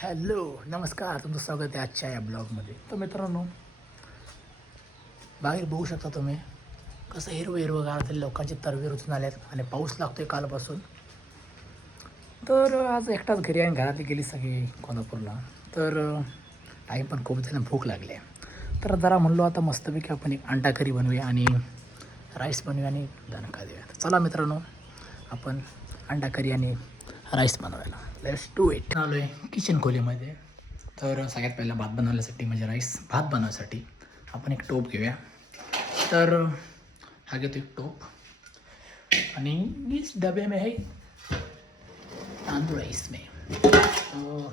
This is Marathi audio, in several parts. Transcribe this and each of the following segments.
हॅलो नमस्कार, तुमचं स्वागत आहे आजच्या या ब्लॉगमध्ये. तर मित्रांनो, बाहेर बघू शकता तुम्ही कसं हिरवं हिरवं गार लोकांचे तरवे रुजून आले आहेत आणि पाऊस लागतो आहे कालपासून. तर आज एकटाच घरी आहे, घरातली गेली सगळी कोल्हापूरला. तर टाईम पण खूप झाला, भूक लागली आहे. तर जरा म्हणलो आता मस्तपैकी आपण एक अंडा करी बनवूया आणि राईस बनवूया आणि दणका देऊया. तर चला मित्रांनो, आपण अंडा करी आणि राईस बनवायला लेट्स डू इट. आलो आहे किचन खोलीमध्ये. तर सगळ्यात पहिला भात बनवण्यासाठी म्हणजे भात बनवण्यासाठी आपण एक टोप घेऊया. तर हा घेतो एक टोप आणि इस डबे में है तांदूळ है इसमें. तो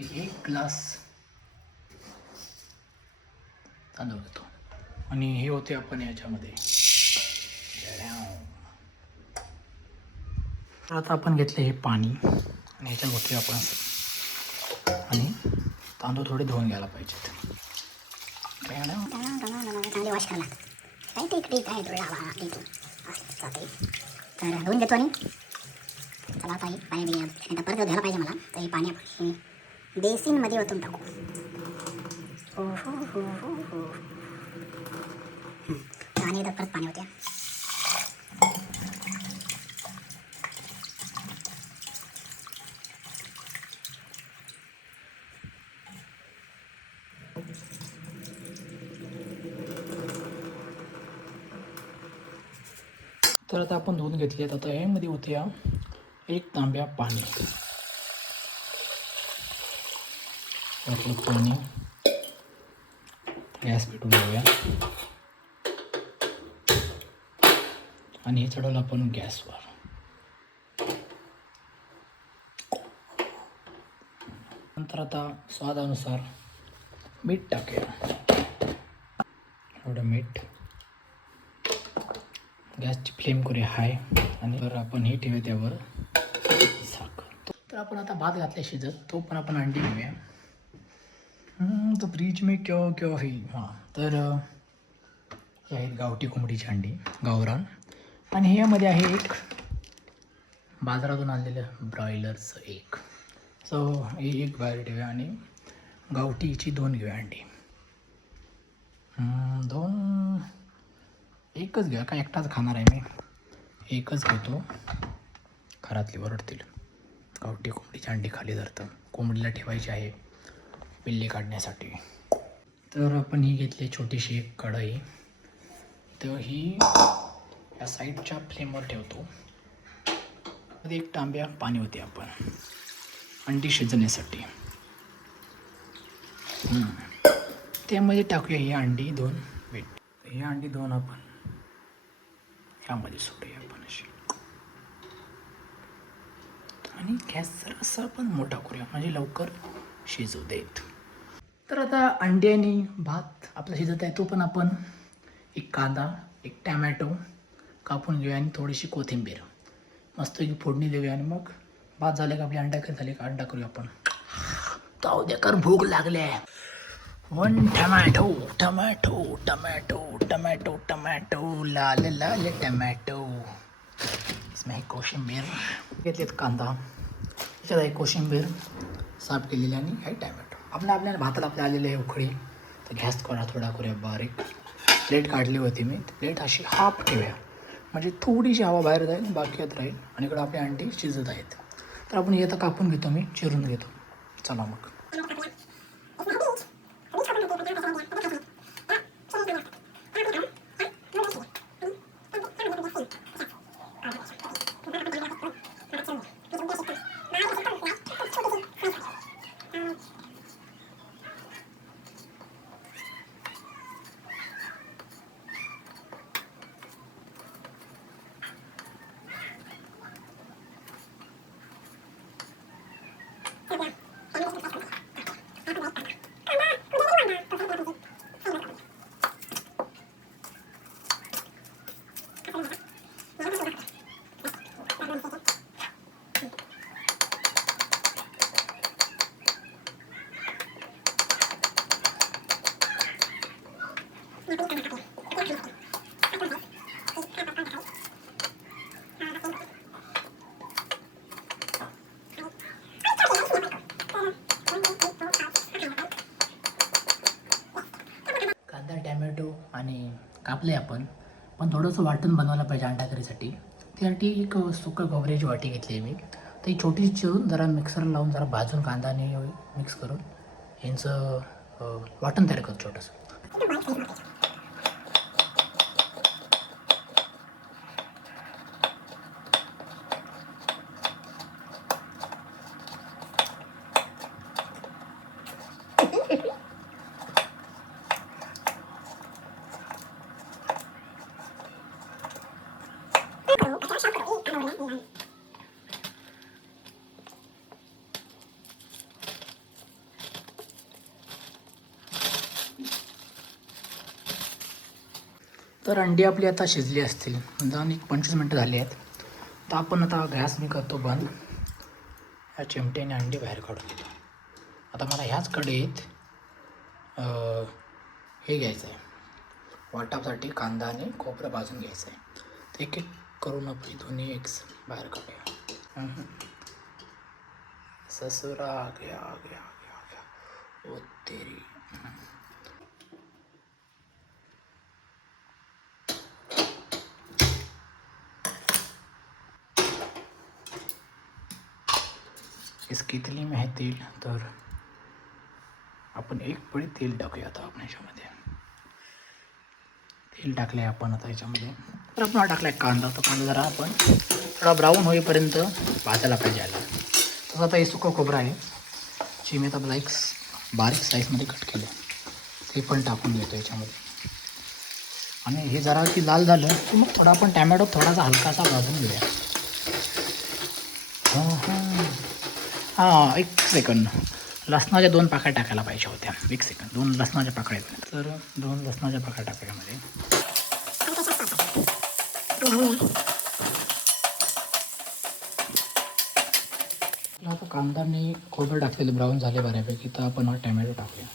एक ग्लास तांदूळ घेतो आणि हे होते आपण याच्यामध्ये. तर आता आपण घेतले हे पाणी आणि ह्याच्यात होते आपण आणि तांदूळ थोडे धुवून घ्यायला पाहिजेत. चांगले वॉश करायला काही ठीक आहे तर धुवून घेतो आणि चला ताई पाणी बिणी आता परत घ्यायला पाहिजे मला. तर हे पाणी आपण बेसिनमध्ये ओतून टाकू. हो हो हो हो हो आणि एकदा परत पाणी होते. तर आता आपण धुवून घेतले. आता यामध्ये होते एक तांब्या पाणी. आपलं पाणी गॅस पेटवून घेऊया आणि हे चढवलं आपण गॅसवर. नंतर आता स्वादानुसार मीठ टाकूया. थोडं मीठ. गॅसची फ्लेम करूया हाय आणि तर आपण हे ठेवूया त्यावर साखर. तर आपण आता भात घातल्या शिजत, तो पण आपण अंडी घेऊया. तो फ्रीज में क्या क्या है. हां, तर हे आहेत गावठी कोंबडीची अंडी, गावरान. आणि ह्यामध्ये आहे एक बाजारातून आणलेलं ब्रॉयलरचं एक. सो हे एक बाहेर ठेवूया आणि गावठीची 2 घेऊया अंडी. 2 एकच घ्या, काय एकटाच खाणार आहे मी. एकच घेतो, घरातली ओरडतील. गावठी कोंबडीची अंडी खाली धरतं, कोंबडीला ठेवायची आहे पिल्ले काढण्यासाठी. तर आपण ही घेतली छोटीशी एक कढई. तर ही या साईडच्या फ्लेमवर ठेवतो. मध्ये एक तांब्या पाणी होते आपण अंडी शिजण्यासाठी. त्यामध्ये टाकूया ही अंडी 2 वेट. ही अंडी 2 आपण ह्यामध्ये सोडूया आपण अशी आणि गॅस जरासा पण मोठा करूया म्हणजे लवकर शिजू देत. तर आता अंडी आणि भात आपला शिजत आहे, तो पण आपण एक कांदा, एक टॅमॅटो कापून घेऊया आणि थोडीशी कोथिंबीर मस्त फोडणी देऊया आणि मग भात झाले का आपली अंडा करी झाले का अंडा करूया आपण. जाऊ द्या कर, भूक लागले. 1 tomato tomato tomato tomato tomato लाल लाल टमॅटो. इसमें है कोशिंबीर. घेतलेत कांदा, त्याच्यात आहे कोशिंबीर साफ केलेली आणि आहे टमॅटो. आपल्याला भाताला आपल्या आलेले आहे उकळी. तर गॅस थोडा करूया बारीक. प्लेट काढली होती मी, प्लेट अशी हाफ ठेवूया म्हणजे थोडीशी हवा बाहेर जाईल, बाकी आत राहील. आणि इकडं आपले अंडी शिजत आहेत. तर आपण हे आता कापून घेतो, मी चिरून घेतो. चला मग. टाकले आपण, पण थोडंसं वाटण बनवायला पाहिजे अंडा करीसाठी. त्यासाठी एक सुकं खोबऱ्याची वाटी घेतली आहे मी. तर ही छोटीशी चिरून जरा मिक्सर लावून जरा भाजून कांदाने मिक्स करून यांचं वाटण तयार करतो छोटंसं. तर अंडी आपली आता शिजली असतील, म्हणजे 25 मिनटं झाली आहेत. तर आपण आता गॅस मी करतो बंद. ह्या चिमट्याने अंडी बाहेर काढून घेतो. आता मला ह्याच कढईत हे घ्यायचं आहे, वाटासाठी कांदा आणि खोबरं भाजून घ्यायचं आहे. तर एक एक करून आपली दोन्ही एग्स बाहेर काढूया. ससुरा आ गया आ गया आ गया आ गया, ओ तेरी. इस कितली में है तेल, तर आपण एक पळी तेल टाकूया आता आपण ह्याच्यामध्ये. तेल टाकले आपण आता ह्याच्यामध्ये. तर आपण टाकला आहे कांदा. तो कांदा जरा आपण थोडा ब्राऊन होईपर्यंत भाजायला पाहिजे याला. तसं आता हे सुकं खोबरं आहे, जे मी आता एक बारीक साईजमध्ये कट केलं, ते पण टाकून घेतो याच्यामध्ये. आणि हे जरा की लाल झालं की मग थोडा आपण टॅमॅटो थोडासा हलकासा भाजून घेऊया. हां, एक सेकंड. लसणाच्या 2 पाकळ्या टाकायला पाहिजे होत्या. एक सेकंड, 2 लसणाच्या पाकळ्या. तर 2 लसणाच्या पाकळ्या टाकायमध्ये. आता कांदाने खोबरं टाकलेलं ब्राऊन झाले बऱ्यापैकी, तर आपण हा टॅमॅटो टाकूया.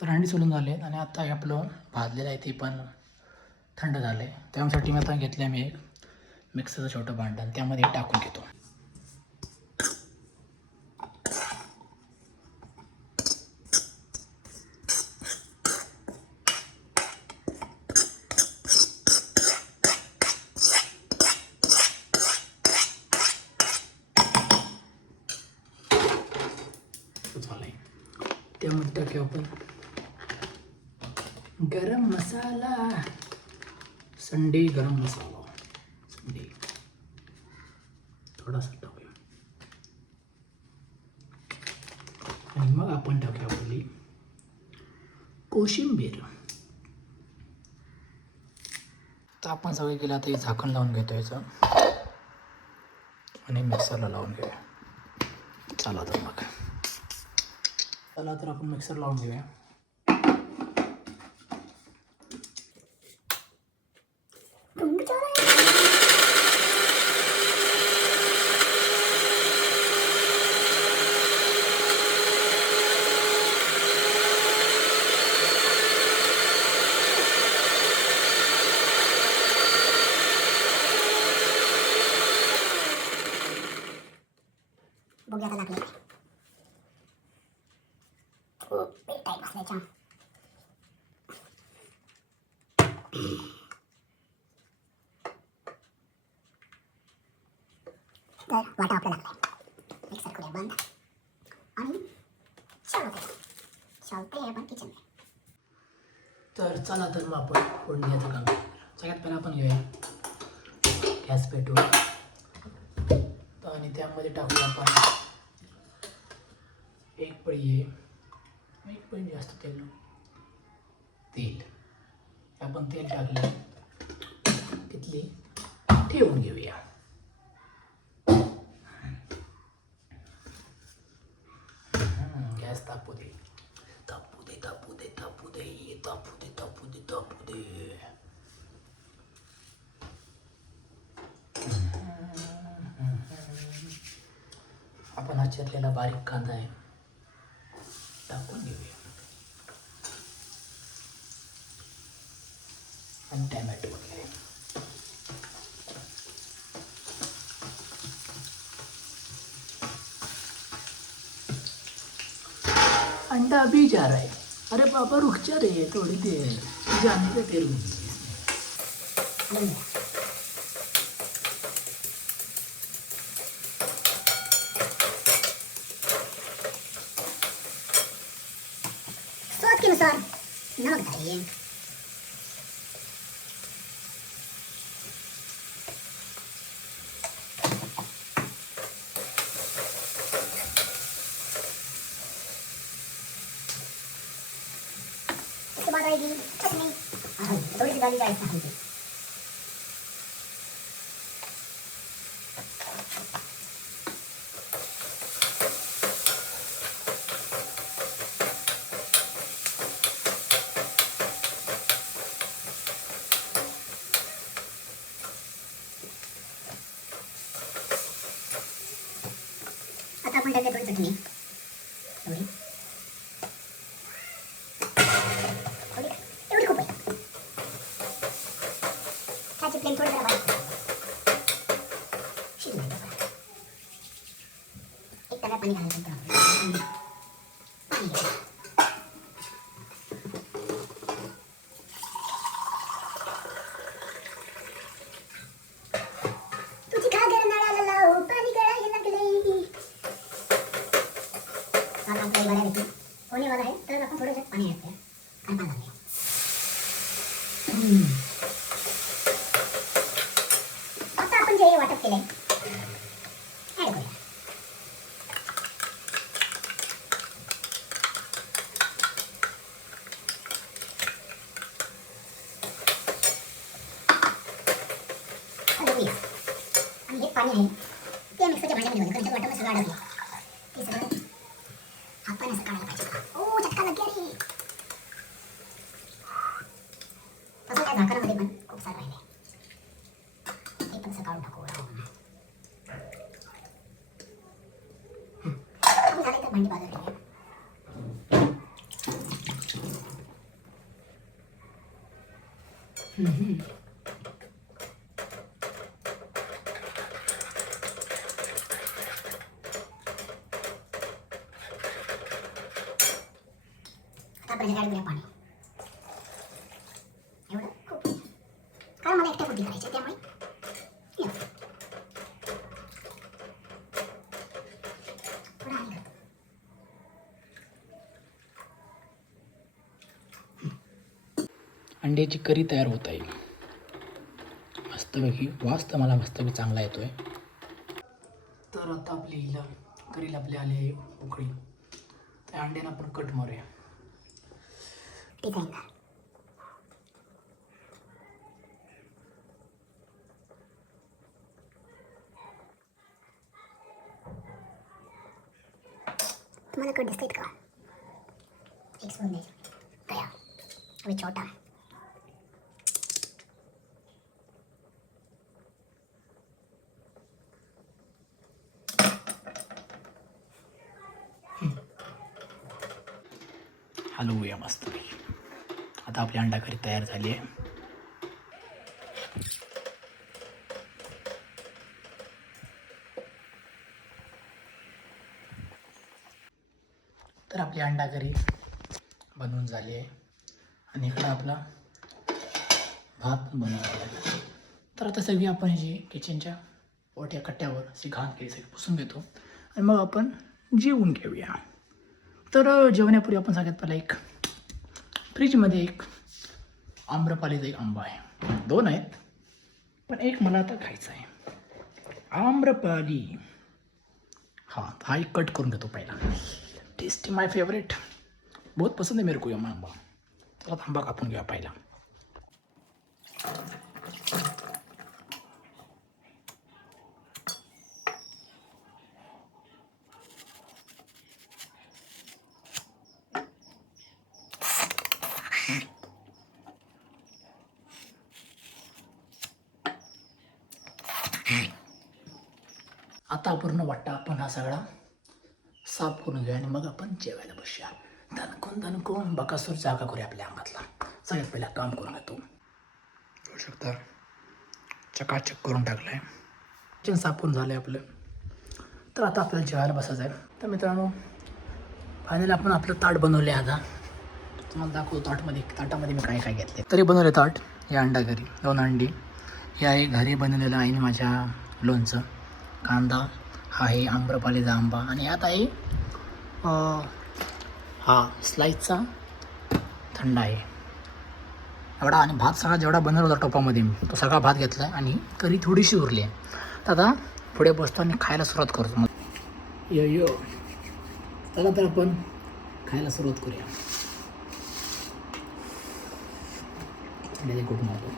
तर अंडी सोलून झाले आणि आता हे आपलं भाजलेलं आहे ते पण थंड झालं आहे. त्यासाठी मी आता घेतलं मी एक मिक्सरचं छोटं भांडण, त्यामध्ये टाकून घेतो. झालं आहे. त्यामध्ये टाकूया आपण गरम मसाला, संडे गरम मसाला, संडे थोडासा टाकूया. आणि मग आपण टाकूया आपली कोशिंबीर. तर आपण सगळे केलं. आता हे झाकण लावून घेतो याचं आणि मिक्सरला लावून घेऊया. चला तर मग, चला तर आपण मिक्सर लावून घेऊया. बघूया आता लागले खूप टाईम असल्याच्या. तर वाटा आपल्याला लागलाय. मिक्सर करूया बंद आणि चालतंय आपण किचनमध्ये. तर चला तर मग आपण फोडणीचं काम करूया. सगळ्यात पहिला आपण घेऊया गॅस पेटवून, आणि त्यामध्ये टाकूया आपण एक पळी जास्त तेल आपण तेल टाकले. कितली ठेवून घेऊया. गॅस तापू दे तापू दे तापू दे तापू दे तापू दे तापू दे तापू दे. आपण हा चिरलेला बारीक कांदा आहे टाकून घेऊया आणि टॅमॅटो वगैरे. अंडा भी जा रहा है. अरे बाबा रुक जा रे थोड़ी देर, जाने दे तेरे को. स्वाद के अनुसार नमक डालिए. इसके बाद आएगी चटनी और हल्दी. थोड़ी सी डाली जाए इसमें हल्दी. आता आपण टाकूया थोडी चटणी. थोडी थोडी एवढी खूप आहे. ह्याची फ्लेम थोडी जरा बारीक करा. शिजू द्या जरा. एक तांब्या पाणी घालायचं त्यामध्ये. पाणी घ्या. तुझी घागर नळाला लाव, पाणी गळायला लागले. आता आपल्या बऱ्यापैकी होणे वाला आहे, तर आपण थोडंसं पाणी ॲड करूया आणि पाणी घालूया. आता आपण जे वाटप केलंय ॲड करूया. हलवूया. आणि हे पाणी आहे ते मिक्सरच्या भांड्यामध्ये होतं, त्याच्यात वाटप सगळं अडकलं. ते सगळं आपण असं काढायला पाहिजे. ओ चटका लग गया रे. तसं त्या झाकणामध्ये पण खूप सारं राहिले. हे पण काढून टाकू. आपण झालं तर भांडी बाजूला ठेवूया. आता आपण ह्याच्यात ॲड करूया पाणी. एवढं खूप, कारण मला एकट्या पोटी करायची त्यामुळे एवढं. थोडं आणि घालतो. अंड्याची करी तयार होत आहे. मस्तपैकी वास तर मला मस्तपैकी चांगला येतोय. तर आता आपली हिला करीला आपली आली आहे उकळी. त्या अंड्यानं आपण कट मारूया. ठीक आहे ना. तुम्हाला कट दिसतंय का? एक स्पून द्यायचं. गया अभी छोटा. हलवूया मस्तपैकी. आता आपली अंडा करी तयार झाली आहे. तर आपली अंडा करी बनवून झाली आहे आणि इकडं आपला भात पण बनवून झाला आहे. तर आता सगळी आपण जी किचनच्या मोठ्या कट्ट्यावर अशी घाण केली सगळी पुसून घेतो आणि मग आपण जेवून घेऊया. तर जेवण्यापूर्वी आपण सगळ्यात पहिला एक फ्रीजमध्ये एक आम्रपालीचा एक आंबा आहे. 2 आहेत पण एक मला आता खायचा आहे. आम्रपाली. हा एक कट करून घेतो पहिला. टेस्टी माय फेवरेट. बहुत पसंद है मेरे को ये आंबा. चला आंबा कापून घ्या पहिला. आता पूर्ण वाटतं आपण हा सगळा साफ करून घेऊया आणि मग आपण जेवायला बसूया. दणकून बकासूर जागा करूया आपल्या अंगातला. सगळ्यात पहिला काम करून घेतो. बघू शकता चकाचक करून टाकलं आहे. किचन साफ करून झालं आहे आपलं. तर आता आपल्याला जेवायला बसायचं आहे. तर मित्रांनो फायनली आपण आपलं ताट बनवले आता. तुम्हाला दाखवतो ताटामध्ये मी काय काय घेतले. तरी बनवले ताट. हे अंडा घरी 2 अंडी. हे आहे घरी बनवलेलं आईने माझ्या लोणचं. कांदा हा आहे आम्रपालीचा आंबा आणि यात आहे हा स्लाईसचा थंड आहे एवढा. आणि भात सगळा जेवढा बनवला होता टोपामध्ये मी तो सगळा भात घेतला आणि करी थोडीशी उरली आहे. तर आता पुढे बसतो आणि खायला सुरुवात करतो. यो चला तर आपण खायला सुरुवात करूया. कुठून मारतो.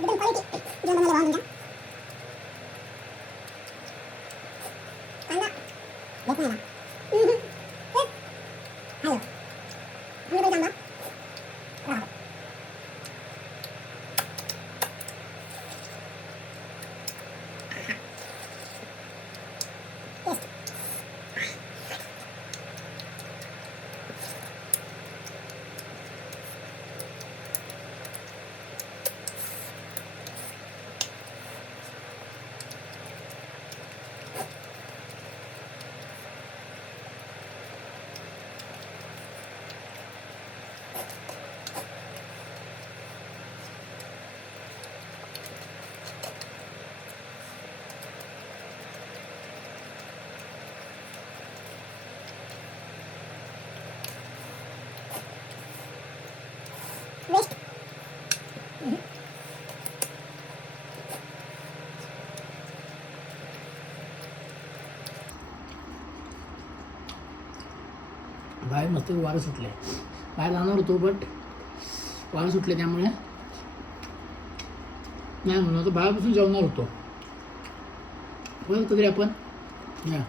एकदम क्वालिटी जेवण बनवलं भावा म्हणजे कांदा घेत नाही हॅलो आम्ही पण कांदा वेस्ट बाहेर मस्त वारं सुटले. बाहेर जाणार होतो बट वारं सुटले त्यामुळे नाही म्हणून आता बाहेरपासून जेवणार होतो. बरं कधी आपण या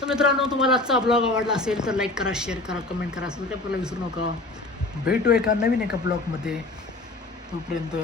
तर मित्रांनो, तुम्हाला आजचा ब्लॉग आवडला असेल तर लाईक करा, शेअर करा, कमेंट करा, सबस्क्राईब करायला विसरू नका. भेटू एका नवीन एका ब्लॉगमध्ये. तोपर्यंत